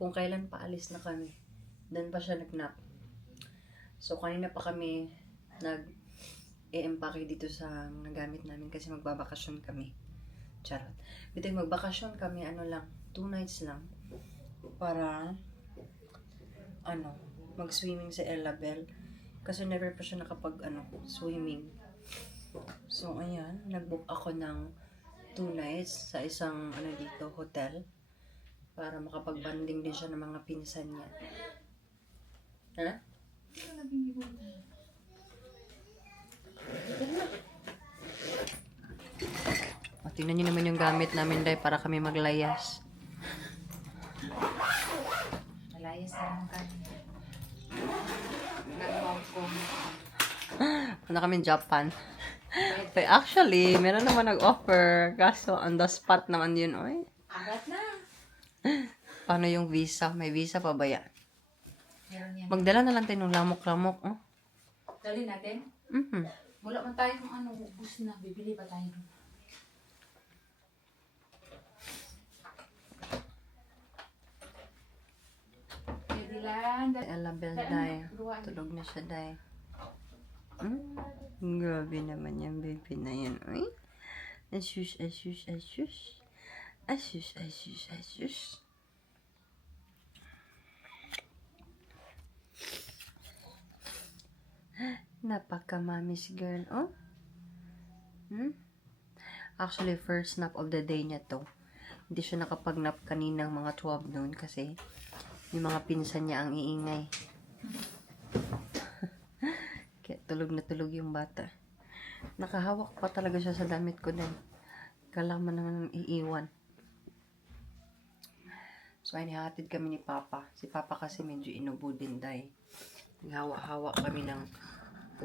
kung kailan paalis na kami. Doon pa siya nagnap. So, kanina pa kami nag-e-empake dito sa mga gamit namin kasi magbabakasyon kami. Charot. Dito magbakasyon kami, 2 nights lang. Para, mag-swimming sa Ella Bell. Kasi never pa siya swimming. So, ayan, nag-book ako ng 2 nights sa isang, hotel. Para makapag-banding din siya ng mga pinsan niya. Ha? O, tingnan niyo naman yung gamit namin, Day, para kami maglayas. Malayas naman kami. Nag-Hong Kong. Punta kami Japan. But actually, meron naman nag-offer. Kaso, on the spot naman yun, oy. Agat na. Paano yung visa? May visa pa ba yan? Meron yan. Magdala na lang tayo ng lamok-lamok, oh. Dali natin. Mhm. Wala man tayo kung ubus na. Bibili pa tayo. Pwede lang. Ella Bell, Day. Tulog na siya, Day. Grabe naman yung baby na yan, oy. Asus, asus, asus. Asus, asus, asus. Napaka-mamis girl, oh. Actually, first nap of the day niya to. Hindi siya nakapag-nap kaninang mga 12 noon kasi yung mga pinsan niya ang iingay. Kaya tulog na tulog yung bata. Nakahawak pa talaga siya sa damit ko din. Kailangan naman iiwan. So, ay nihatid kami ni Papa. Si Papa kasi medyo inubo din, Day. Naghawa-hawa kami ng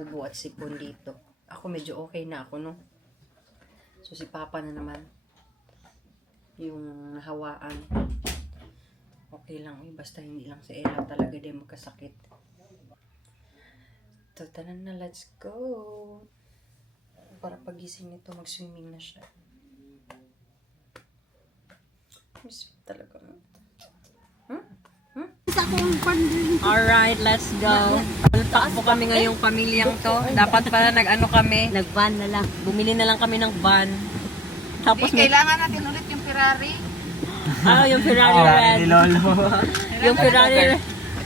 ubo at sipon dito. Ako medyo okay na ako, no? So, si Papa na naman yung nahawaan. Okay lang, eh. Basta hindi lang si Ella talaga din magkasakit. So, tanan na, let's go. Para pagising nito, mag-swimming na siya. Miss talaga. Alright, let's go. Palpak po kami ngayong pamilyang to. Dapat pala nag-ano kami. Nag-van na lang. Bumili na lang kami ng van. Tapos Kailangan natin ulit yung Ferrari. yung Ferrari red. Yung Ferrari red.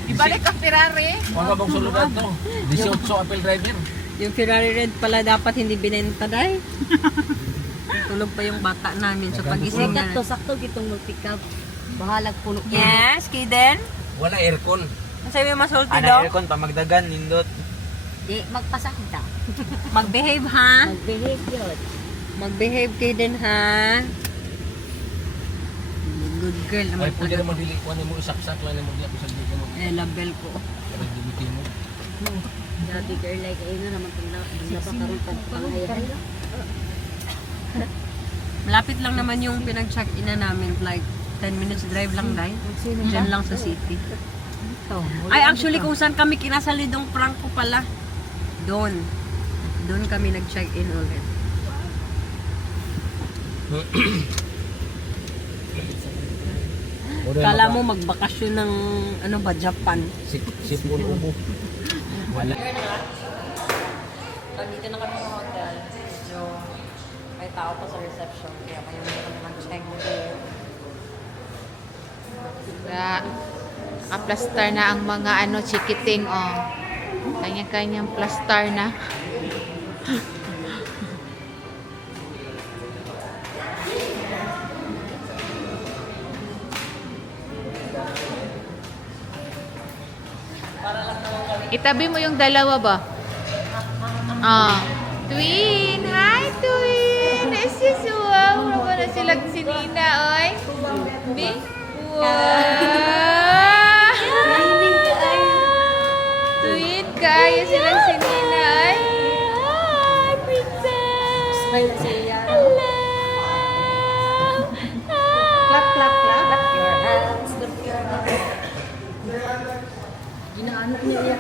Ibalik ang Ferrari. Mga bang sulugan to. 18 Apple driver. Yung Ferrari red pala dapat hindi binenta, Day. Tulog pa yung bata namin sa pagising niya. Sakto gitong mag-pick up. Bahalag puno. Yes, Kiden. Wala aircon. Ang sabi mo, masulti Ana daw? aircon pa magdagan nindot. Di, magpasakit ta. Mag-behave, ha? Mag-behave yun. Mag-behave, Kiden, ha? Good girl Ay naman. pwede naman dili ko mo isaksak lang mo diya sa dito mo. Label ko. Para dibitin mo. Grabe girl, like, ayun na naman kung napakaroon pang-ayahay. Malapit lang naman yung pinag-check-in na namin. Like, 10 minutes drive lang, Day. Diyan lang sa city. Ay, actually, kung saan kami kinasalidong Franco pala. Doon. Doon kami nag-check-in ulit. Kala mo magbakasyon ng, Japan. Sipon ubo. Wala. Dito na kami sa hotel. So, may tao pa sa reception. Kaya kaya na kami mag-check-in. Naka-plaster na ang mga chikiting, oh. Kanya-kanyang plaster na. Itabi mo yung dalawa ba? Twin! Hi, Twin! This is wow! Wala na silang sinina, oy. Bi? Wow! Twin, kaya silang sinina, oy. Hi, princess! Smile siya. Hello! Clap, clap, clap. Clap your hands. Clap your hands. Ginaano niya yan.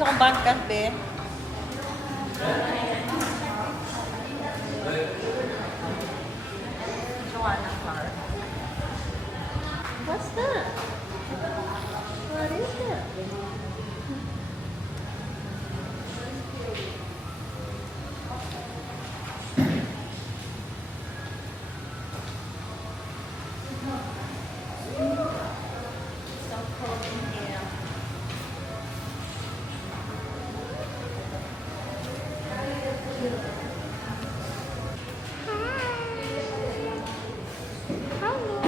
sa kong bandkan, be. Joanna Clark. What's that? What is that? So cold in here. Hello.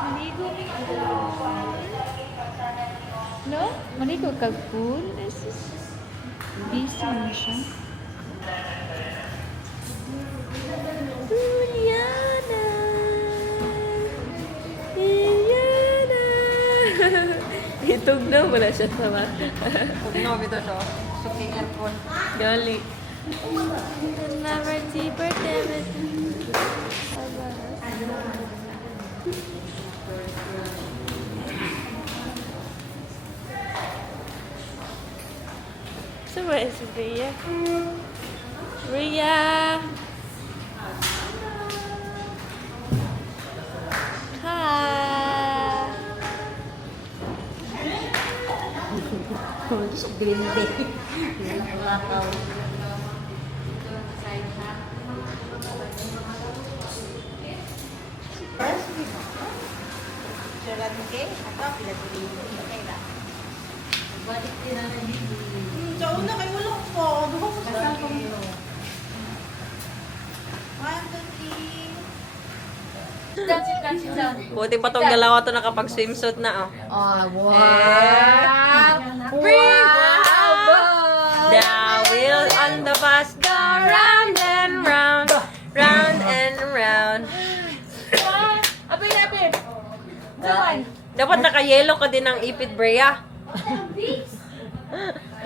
Maligo, Maligo, No? Maligo ka pool? Busy mo siya. Juliana! Juliana! Hitog na wala siya sa mata. No, ito siya. Suking aircon. Gali. Never deeper than So where is Rhea? Rhea! Hi! Green Day. Lakaw. Balik din na Una kayo lang po. Duha ko sa Buti pa tong dalawa to nakapag-swimsuit na, oh. Oh, wow! The wheel on the bus go round and round, round and round. Apin, apin! Naman! Dapat naka-yellow ka din ng ipit, Brea.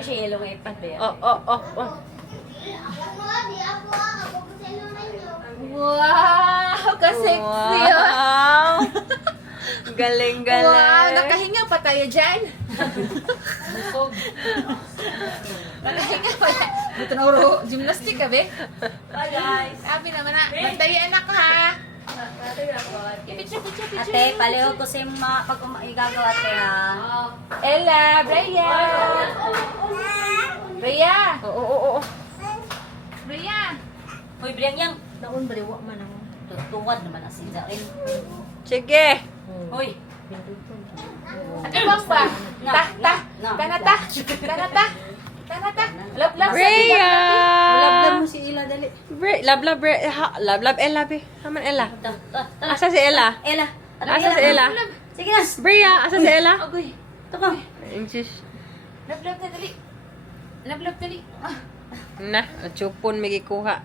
siya yellow nga ipad ba yan? Oh. Wow! Ka-sexy! Wow! Galing-galing. Wow! Nakahinga pa tayo dyan. Nakahinga pa yan. Dito na uro, gymnastic ka, be? Bye guys! Sabi naman na, magtayi anak ka, ha? Picture. Ate, paliho ko sa pag igagawa ate ha. Ella, Brea! Brea! Oo. Brea! Hoy, Briang yang. Daon baliwa man ako. Tutuwad naman asin sa rin. Sige. Hoy. Ate bang ba? Tanata! Love, Brea! Love mo si Ila dali. Love, Ella, be. Haman, Ella. Asa si Ella? Ella. Asa si Ella? Sige na. Brea, asa si Ella? Agoy. Tuko. Insis. na dali. Love, dali. Na, chupon may gikuha.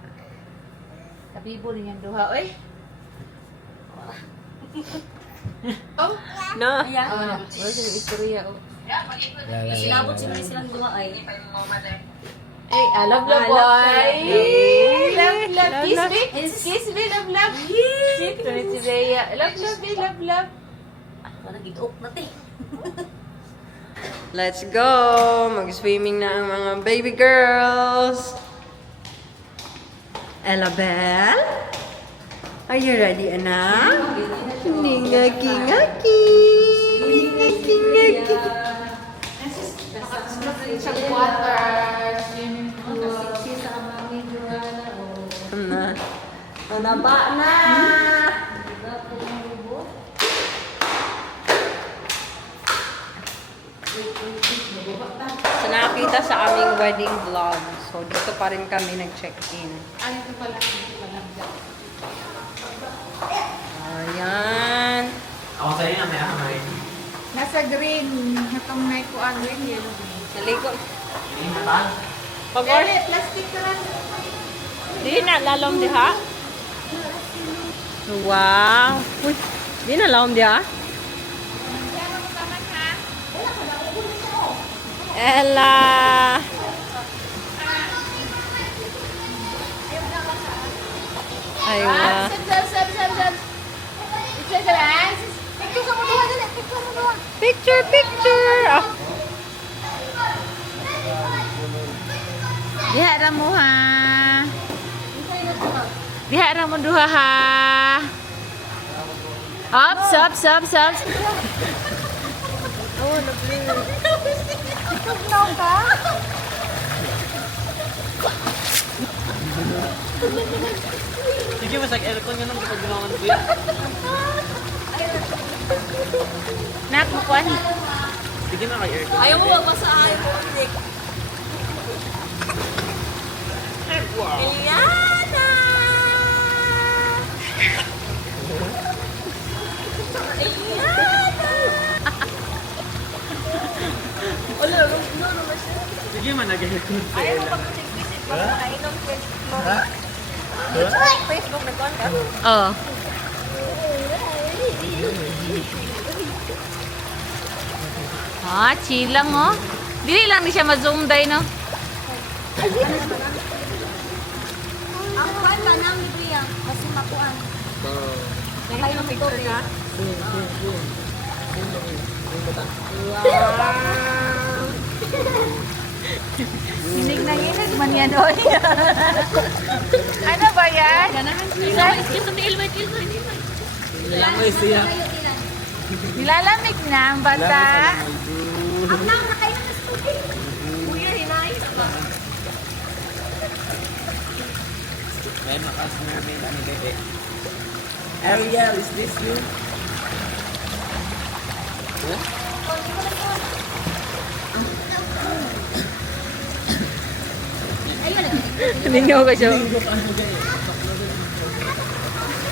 Kabibo rin yung duha, oy. Oh, No. Ayan. Wala siya istorya. Sinabot sila silang dua ay. ay, love, I love boy. that. Love, kiss me, love. Ito ni si Bea. Love. Wala gidok na te. Let's go! Mag-swimming na ang mga baby girls! Ella Belle? Are you ready, anak? Ngaki-ngaki! Ngaki-ngaki! Sa water, swimming pool. Na. Manaba na! So, nakakita sa aming wedding vlog. So, dito pa rin kami nag-check-in. Ano ito pala? Ayan. Ako sa'yo na may akamay. Nasa green. Itong may kuan green, yellow green. Naligo. Hindi matang. Pag-or. Plastic ka lang. Di na lalom diha. Wow. Uy, di na lalom diha. Ella. Ay, wow. Sab. Ito sa lang. Ito sa mo duha dali. Picture, picture! Oh. Diha ra mo ha. Diha ra mo duha ha. Ups, ups, ups, ups. Oh, naglaw ka? Sige, masag aircon nga nung kapag ginawa ko yan. Nakukuan. Sige na kay aircon. Ayaw mo magmasahay mo. Eliana! Sige man, nag-aircon sa Ayaw mo ila. pag-visit mo. Nakainom Facebook. Facebook nagkuhan ka? Oh. Ah, chill lang oh. Dili lang di siya ma-zoom day no. Ang kuhan ka nang libriya. Kasi makuhan. Nakainom picture ka? Hinig na hinig man yan oy. Ano ba yan? Nilangoy siya. Nilalamig na ang bata. Ang nang nakainom na stupid. Kuya, hinayos ba? Ayun, naka-customer may ano bebe. Ariel, is this you? Ningaw ka siya.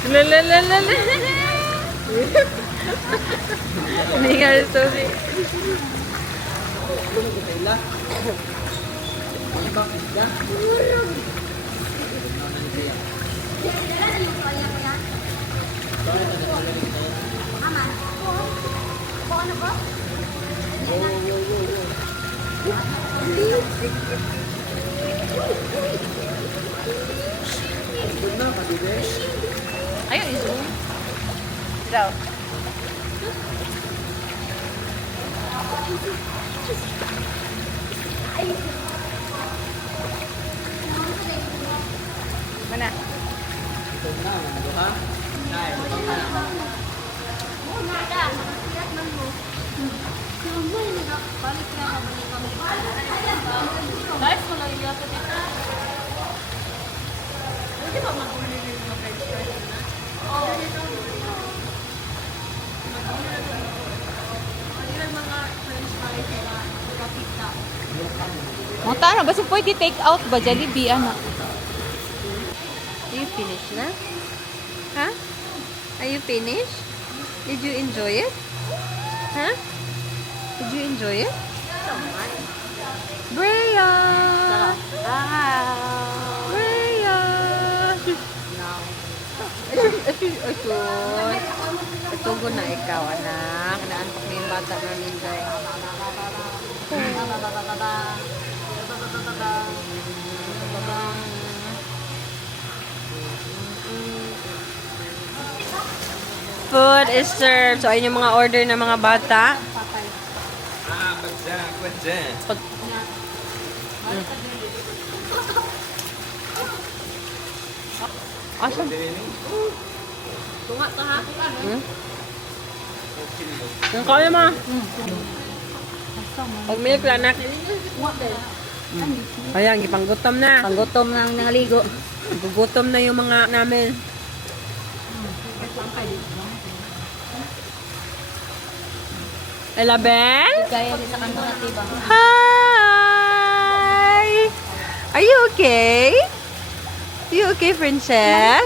Lalalala. Ningaw si Sophie. Ayaw, i-zoom. Daw. Mana? Guys, wala yung yato dito. Pwede ba mag-order yung mga french fries na? Oo. Mag-order mga french fries na kapita. Mata na, basta pwede take out ba? Jollibee, ano? Are you finished na? Huh? Are you finished? Did you enjoy it? Huh? Did you enjoy it? Brea! Brea! Asun. Itugo na ikaw, anak. Naantok na yung bata na ninday. Food is served. So, ayun yung mga order ng mga bata. Badyan. Awesome. Tunga to ha? Yung kaya mo. Pag milk lang, anak. Ayan, gipanggutom na. Panggutom ng nangaligo. Gugutom na yung mga namin. Elabel? Kaya din sa kanto na tiba. Hi! Are you okay? Are you okay, princess?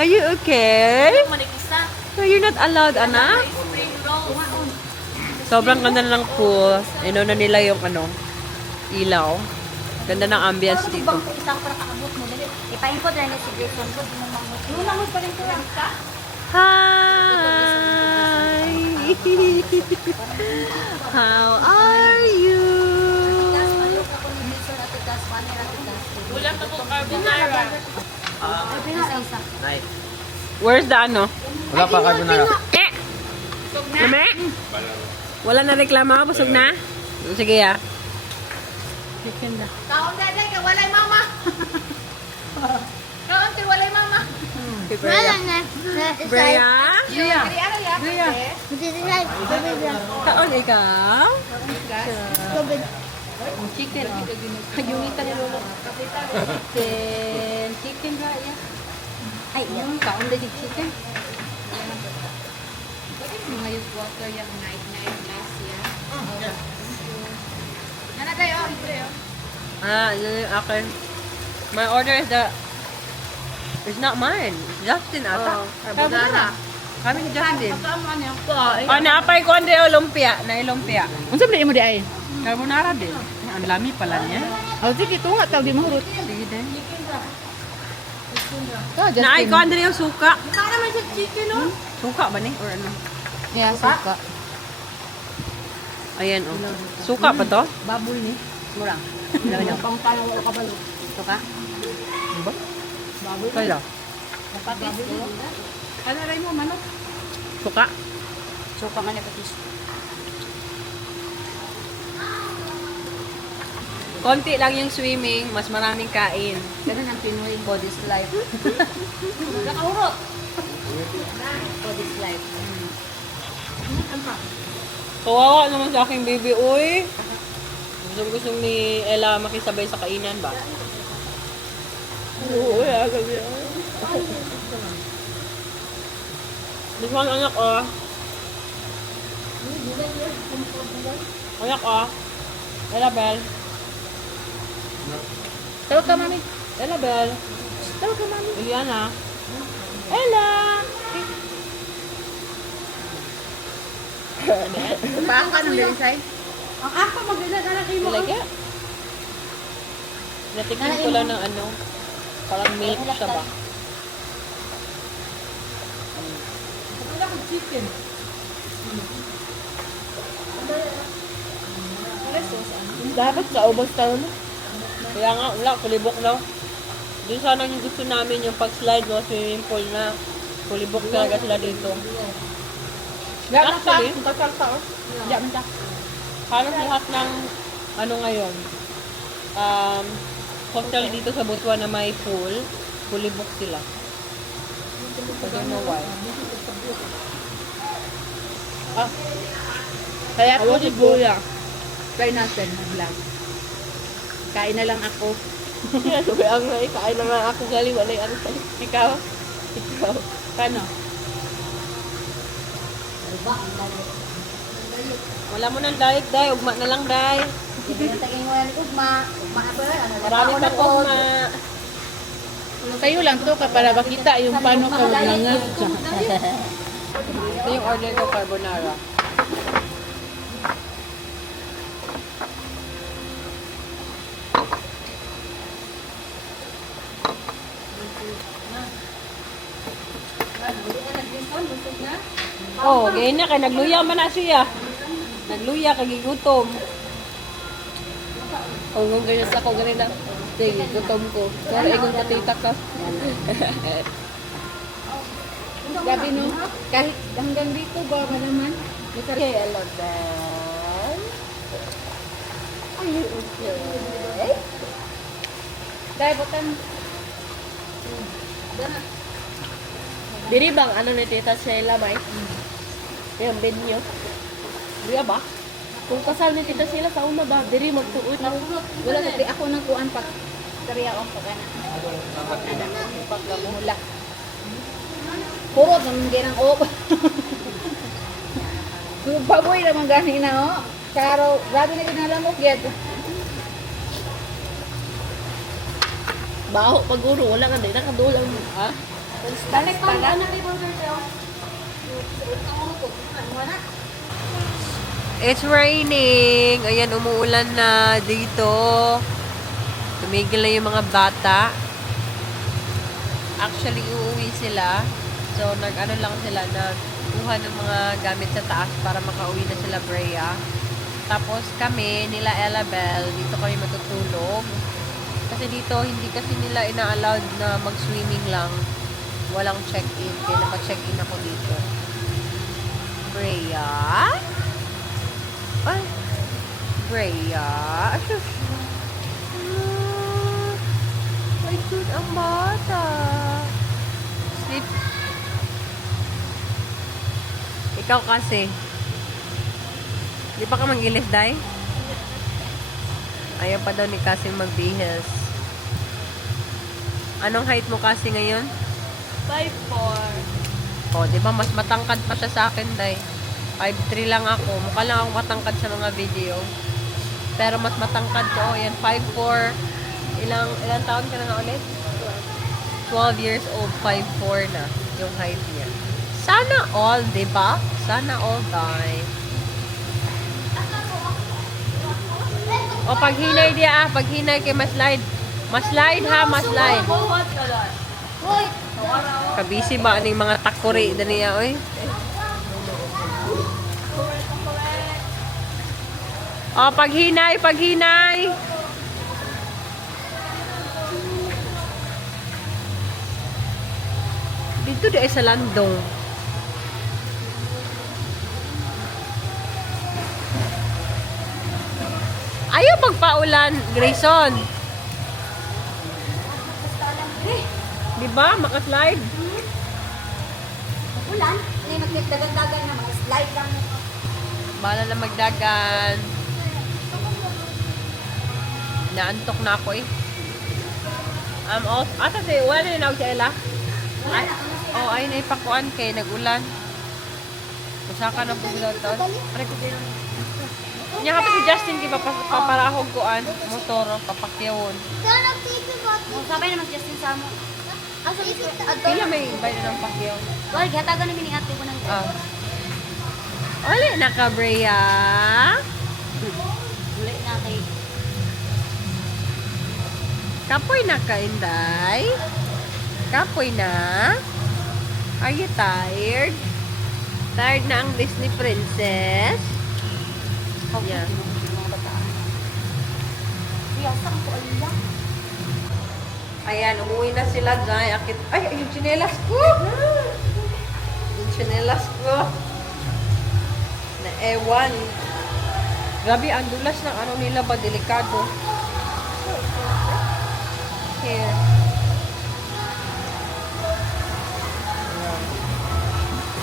Are you okay? Manikisa. No, you're not allowed, anak. Spring roll. Sobrang ganda ng pool. Na nila yung ilaw. Ganda ng ambience dito. Ibang isang para kaabot mo. Dali. Ipaingkod rin si Jason. Yung langoy pa rin ko yan. Hi! How are you? Wala ka kong carbonara. Night. Where's the Wala pa carbonara. Eh! Lame? Wala na reklamo? Busog na? Sige ah. Chicken na. Kaon daday ka walay mama. Kaon ti walay mama. Brea? Brea? Bria. Bria. Kaon ikaw? Chicken. Kayungitan ni Lolo. Chicken. Chicken ba? Ay, yung kaon na yung chicken. Mga yung water yung night glass yan. Nana dayo, dayo. Yun yung akin. My order is it's not mine. It's Justin ata. Carbonara. Kami ni Justin. Kasama niya. Napay ko hindi lumpia. Na lumpia. Unsa ba mo di ay? Carbonara din. Ang lami pala niya. Oh, sige, tunga tao di mahurot. Sige din. Justin. Naay ko hindi yung suka. Saan naman sa chicken no? Suka ba ni? Or ano? Yeah, suka. Ayan oh. Suka ba to? Baboy ni. Murang. Pang talo wala ka balo. Suka? Ba? Baboy. Kaya. Patis ko. Ano ray mo manok? Suka? Suka man patis. Konti lang yung swimming, mas maraming kain. Ganun ang Pinoy body's life. Nakahurot. Body's life. Kawawa naman sa aking baby, uy. Gusto ni Ella makisabay sa kainan ba? Oo, gabi. This one, anak, oh. Anak, oh. Ella Bell. Tawag ka, mami. Ella Bell. Tawag ka, mami. Eliana. Ella! Paan ka ng design? Ang ako magdala kayo mo. Talaga? Natikin ko lang ng ano. Parang milk siya ba? Wala ko chicken. Dapat sa ubos tayo no? Kaya nga, wala, kulibok daw. Doon sana yung gusto namin yung pag-slide mo swimming pool na kulibok talaga sila dito. Actually, halos lahat ng ano ngayon, hotel dito sa Butuan na may pool, kulibok sila. I don't know why. Kaya ako si Buya. Try natin mag-vlog. Kain na lang ako. Sabi ang kain na nga ako gali, wala yung ano sa'yo. Ikaw? Ikaw? Paano? Wala mo nang diet, day. Ugma na lang, day. Tagin mo yan ugma. Ugma na ba? Marami na po, ugma. Sa'yo lang to para makita yung paano ka magnangag. Ito yung order ko, carbonara. Oh, ganyan na kay nagluya man na siya. Nagluya kay gigutom. Oh, nung ganyan sa ako ganyan na. Sige, gutom ko. Pero ingon ka tita ka. Grabe no? Kahit hanggang dito ba naman? Okay, I love that. Are you okay? Dahil butan. Diri bang ano ni Tita Sheila may? Yung venue. Diya ba? Kung kasal ni Tita Sheila sa una ba, diri magtuod. Wala kasi ako nang kuan pa. Kariya ako pa kana. Pagmula. Puro nang ginang o. Baboy naman gani na o. Karo, grabe na ginalamok yet. Baho paguro wala ka din nakadulang mo, ha? Balik pa na kay Burger Joe. It's raining. Ayan, umuulan na dito. Tumigil na yung mga bata. Actually, uuwi sila. So, nag-ano lang sila, nagkuha ng mga gamit sa taas para makauwi na sila Brea. Tapos kami, nila Ella Bell, dito kami matutulog. Kasi dito, hindi kasi nila ina-allowed na mag-swimming lang. Walang check-in. Kaya naka-check-in ako dito. Brea? Ay, Brea? Asus. Ay, cute ang bata. Sleep. Ikaw kasi. Di pa ka mag-ilis, Day? Ayaw pa daw ni Cassie magbihis. Anong height mo kasi ngayon? 5'4". O, di ba mas matangkad pa siya sa akin, Day? 5'3 lang ako. Mukha lang ako matangkad sa mga video. Pero mas matangkad ko. Yan, 5'4". Ilang taon ka na nga ulit? 12 years old, 5'4 na yung height niya. Sana all, di ba? Sana all, Day. O, paghinay dia, paghinay kay maslide. Maslide ha, maslide. Hoy! Kabisi ba aning mga takuri daniya, oy? O, paghinay, paghinay. Dito di ay sa landong. Ayaw magpaulan, Grayson. Di ba? Makaslide. Ulan? Hindi magdagan-dagan na mga slide lang. Bahala na magdagan. Naantok na ako eh. Asa si, wala na yun si Ella? Ay, ay naipakuan kay nag-ulan. Masaka na po sila ito. Nya kapag si Justin, di ba paparahog koan, motoro, papakyawon. Sabay naman Justin sa mo. Asa ito? Pila may bayad ng pakyaw. Wal, gatagan namin ni ate ko ng Oli na ka, Brea. ulit na kay. Kapoy na ka, Inday. Kapoy na. Are you tired? Tired na ang Disney princess? Yeah. Siyasang ko alila. Ayan, umuwi na sila, Jai. Akit, ay, yung tsinelas ko! Yung tsinelas ko. Na ewan. Grabe, ang dulas ng ano nila ba, delikado. Here. Ayan.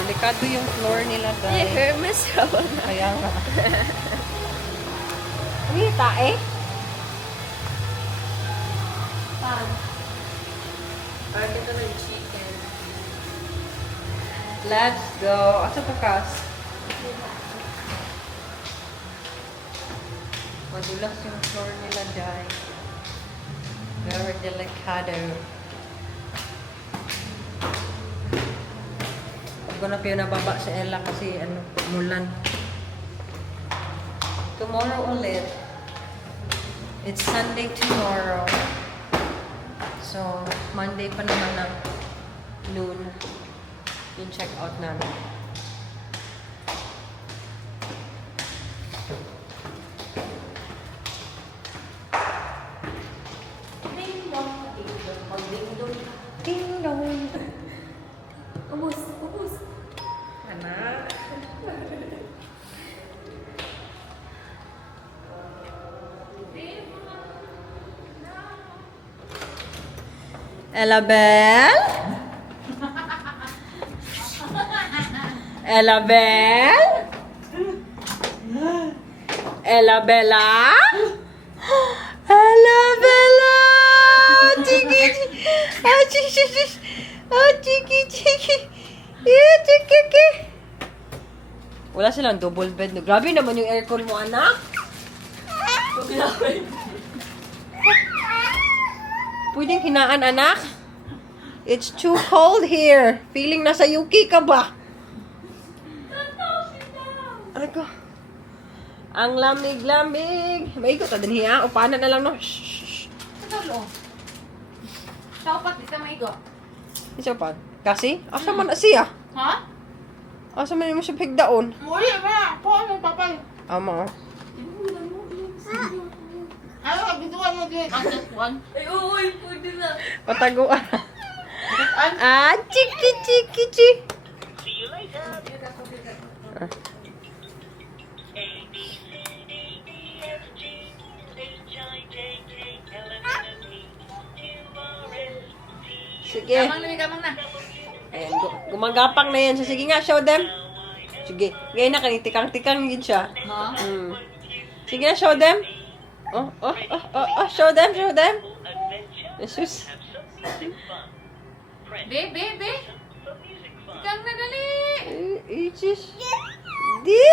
Delikado yung floor nila, Jai. Hermes raw. Kaya nga. Ano yung tae? Parang ito ng chicken. Let's go. Asa pa kas? Madulas yung floor nila, Jai. Very delicado. Huwag ko na kayo nababa sa Ella kasi ano, mulan. Tomorrow ulit. It's Sunday tomorrow. So, Monday pa naman ng noon yung check-out namin. Ding dong. Ubus, ubus. Anak. Elabel? Elabel? Elabella? Elabella! Chiki! Ah, chiki! Ah, chiki, chiki! Yeah, chiki! Wala silang double bed. No? Grabe naman yung aircon mo, anak. Pwedeng hinaan, anak? It's too cold here. Feeling nasa UK ka ba? Ano ko? Ang lamig-lamig. Maigot na din hiya. Upanan na lang, no? Shh. Tulo. Dapat di ka maigo. Isa pa. Kasi? Asa man na siya? Ha? Asa man mo siya pigdaon? Muli ba? Po ano papay? Ama. Ano bituan mo din? Ang one. Ay, uy, pwede na. Pataguan. Ah, chiki, chiki, chiki. Sige. Gamang na. Ayan, gumagapang na yan. So, sige nga, show them. Sige. Ngayon na, kanitikang-tikang yun siya. Ha? Sige na, show them. Show them, show them. Jesus. Be. Kang na dali. Jesus. Di.